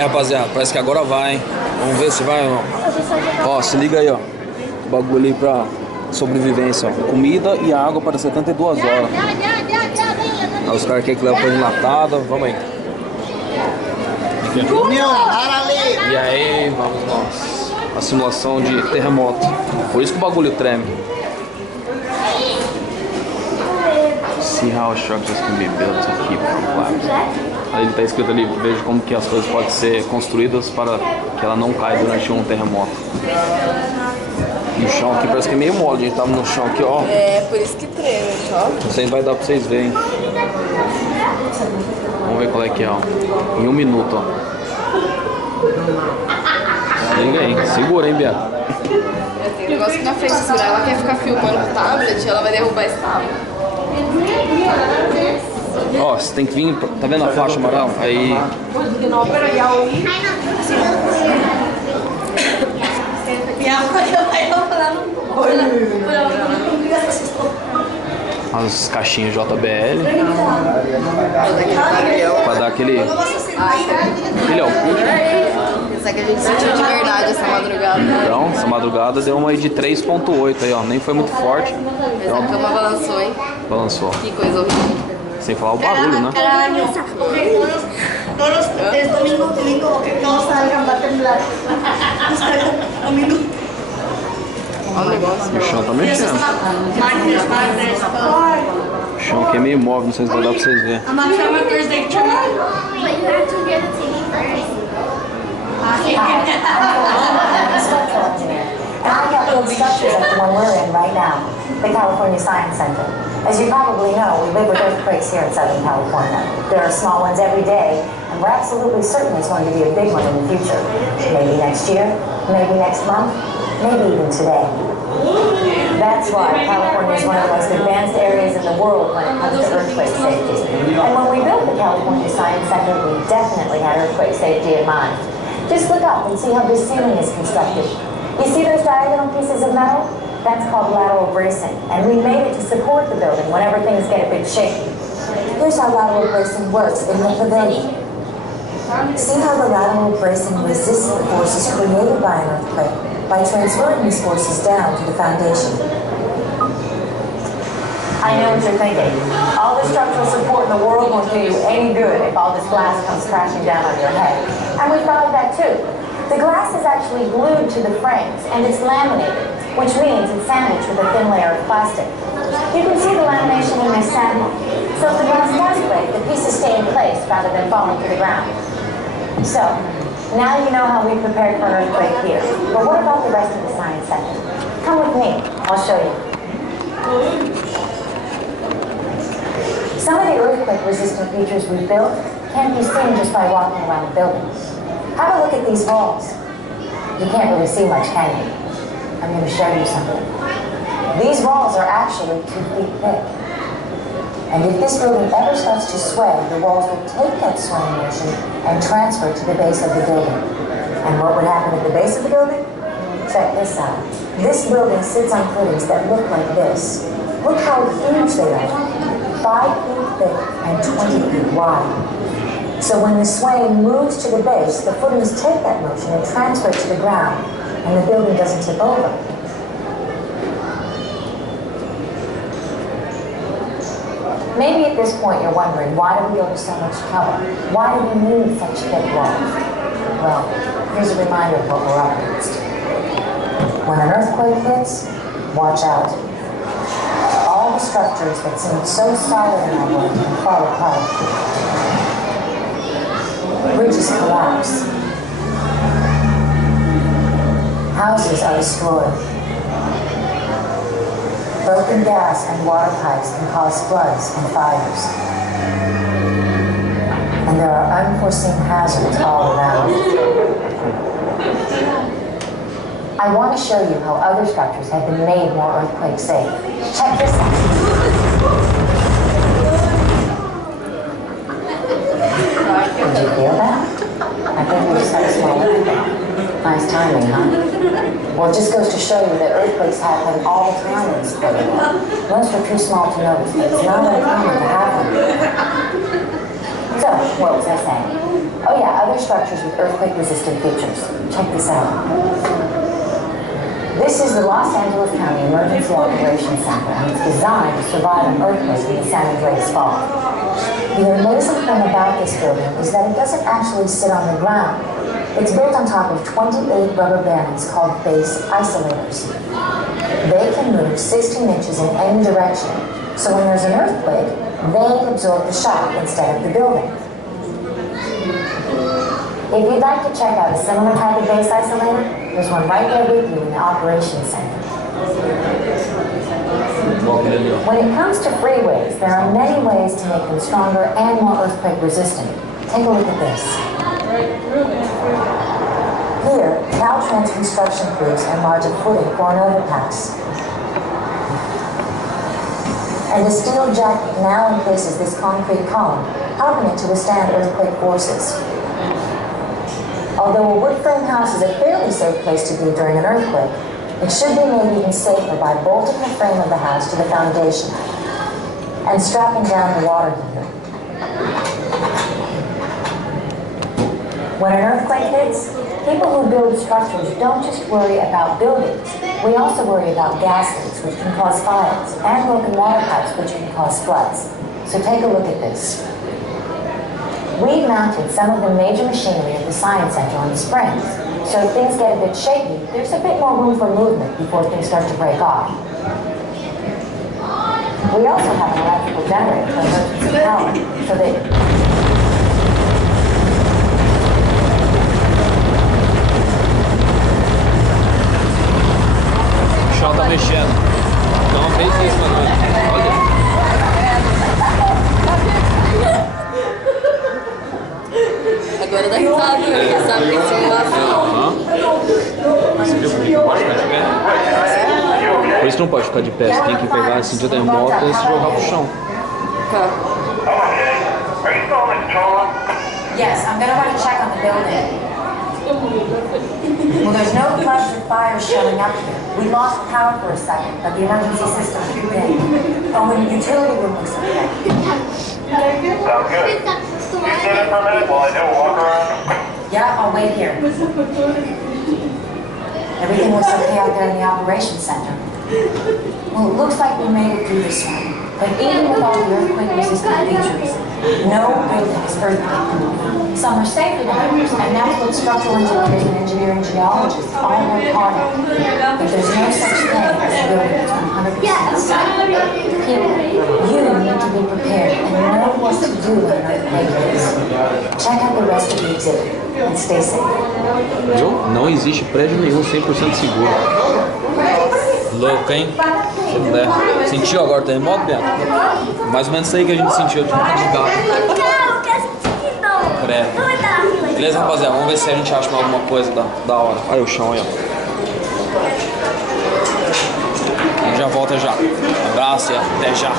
Aí, rapaziada, parece que agora vai, hein? Vamos ver se vai ou não. Ó, se liga aí, ó. O bagulho aí pra sobrevivência, ó. Comida e água para 72 horas. Aí os caras querem que leva coisa enlatada. Vamos aí. E aí, vamos nós. A simulação de terremoto. Por isso que o bagulho treme. See how structures can be built to keep from collapsing. Aí ele tá escrito ali, veja como que as coisas podem ser construídas para que ela não caia durante um terremoto. E o chão aqui parece que é meio mole, a gente tava no chão aqui, ó. É, por isso que treme, ó. Não sei se vai dar pra vocês verem. Vamos ver qual é que é, ó. Em 1 minuto, ó. Liga aí, segura, hein, Bia. Tem um negócio aqui na frente de segurar, ela quer ficar filmando o tablet, ela vai derrubar esse tablet. Ó, você tem que vir, tá vendo a faixa amarela? Aí... As caixinhas JBL pra dar aquele... Filhão, Isso que a gente sentiu de verdade essa madrugada. então, essa madrugada deu uma aí de 3.8 aí, ó. Nem foi muito forte. Mas a cama balançou, hein? Balançou. Que coisa horrível. Sem falar o barulho, né? Olha o negócio. E o chão tá mexendo. O chão aqui é meio móvel, não sei se vai dar pra vocês verem. And I got build structures like the one we're in right now, the California Science Center. As you probably know, we live with earthquakes here in Southern California. There are small ones every day, and we're absolutely certain there's going to be a big one in the future. Maybe next year, maybe next month, maybe even today. That's why California is one of the most advanced areas in the world when it comes to earthquake safety. And when we built the California Science Center, we definitely had earthquake safety in mind. Just look up and see how this ceiling is constructed. You see those diagonal pieces of metal? That's called lateral bracing, and we made it to support the building whenever things get a big shake. Here's how lateral bracing works in the pavilion. See how the lateral bracing resists the forces created by an earthquake by transferring these forces down to the foundation. I know what you're thinking. All the structural support in the world won't do you any good if all this glass comes crashing down on your head. And we thought of that too. The glass is actually glued to the frames, and it's laminated, which means it's sandwiched with a thin layer of plastic. You can see the lamination in this sample. So if the glass does break, the pieces stay in place rather than falling to the ground. So, now you know how we prepared for an earthquake here. But what about the rest of the Science Center? Come with me, I'll show you. Some of the earthquake-resistant features we built can't be seen just by walking around the building. Have a look at these walls. You can't really see much, can you? I'm going to show you something. These walls are actually 2 feet thick. And if this building ever starts to sway, the walls will take that swaying motion and transfer to the base of the building. And what would happen at the base of the building? Check this out. This building sits on footings that look like this. Look how huge they are. 5 feet thick and 20 feet wide. So when the swaying moves to the base, the footings take that motion and transfer it to the ground, and the building doesn't tip over. Maybe at this point you're wondering, why do we go to so much trouble? Why do we need such thick walls? Well, here's a reminder of what we're up against. When an earthquake hits, watch out. All the structures that seem so solid in our world can fall apart. Bridges collapse. Houses are destroyed. Broken gas and water pipes can cause floods and fires. And there are unforeseen hazards all around. I want to show you how other structures have been made more earthquake safe. Check this out. Did you feel that? I think we just had a small earthquake. Nice timing, huh? Well, it just goes to show you that earthquakes happen all the time in this building. Most are too small to notice, but it's not uncommon to happen. So, what was I saying? Oh yeah, other structures with earthquake-resistant features. Check this out. This is the Los Angeles County Emergency Operations Center, and it's designed to survive an earthquake in the San Andreas Fault. The amazing thing about this building is that it doesn't actually sit on the ground. It's built on top of 28 rubber bearings called base isolators. They can move 16 inches in any direction, so when there's an earthquake, they absorb the shock instead of the building. If you'd like to check out a similar type of base isolator, there's one right there with you in the Operations Center. When it comes to freeways, there are many ways to make them stronger and more earthquake resistant. Take a look at this. Here, Caltrans construction crews enlarge a footing for an overpass. And the steel jacket now encloses this concrete column, helping it to withstand earthquake forces. Although a wood frame house is a fairly safe place to be during an earthquake, it should be made even safer by bolting the frame of the house to the foundation and strapping down the water heater. When an earthquake hits, people who build structures don't just worry about buildings. We also worry about gas leaks, which can cause fires, and broken water pipes, which can cause floods. So take a look at this. We've mounted some of the major machinery at the Science Center on the springs, so if things get a bit shaky, there's a bit more room for movement before things start to break off. We also have an electrical generator for emergency power, so that O chão tá mexendo. Não fez isso, mano. Olha. Agora dá risada, né? Porque sabe que isso é uma Você viu por que não pode ficar de pé? Por isso não pode ficar de pé. Você tem que pegar assim de terremoto e se jogar pro chão. Tá. yes, I'm going to want to check on the building. Well, there's no floods or fires showing up here. We lost power for a second, but the emergency system kicked in. Oh, and the utility room looks okay. Sounds good. You sit in for a minute while I do a walk around? Yeah, I'll wait here. Everything looks okay out there in the operations center. Well, it looks like we made it through this one. But even with all the earthquake-resistant features, no building is earthquake-proof. Some are safer than others, and that's what structural engineers and engineering geologists all work hard at. But there's no such thing as a building that's 100% safe. People, you need to be prepared and know what to do when an earthquake hits. Check out the rest of the exhibit and stay safe. Viu? Não existe prédio nenhum 100% seguro. Louco, hein? Sentiu agora o terremoto, Bento? Mais ou menos isso aí que a gente sentiu, tipo uma desgada. Beleza, rapaziada? Vamos ver se a gente acha alguma coisa da hora. Olha o chão aí, ó. A gente já volta já. Um abraço e até já.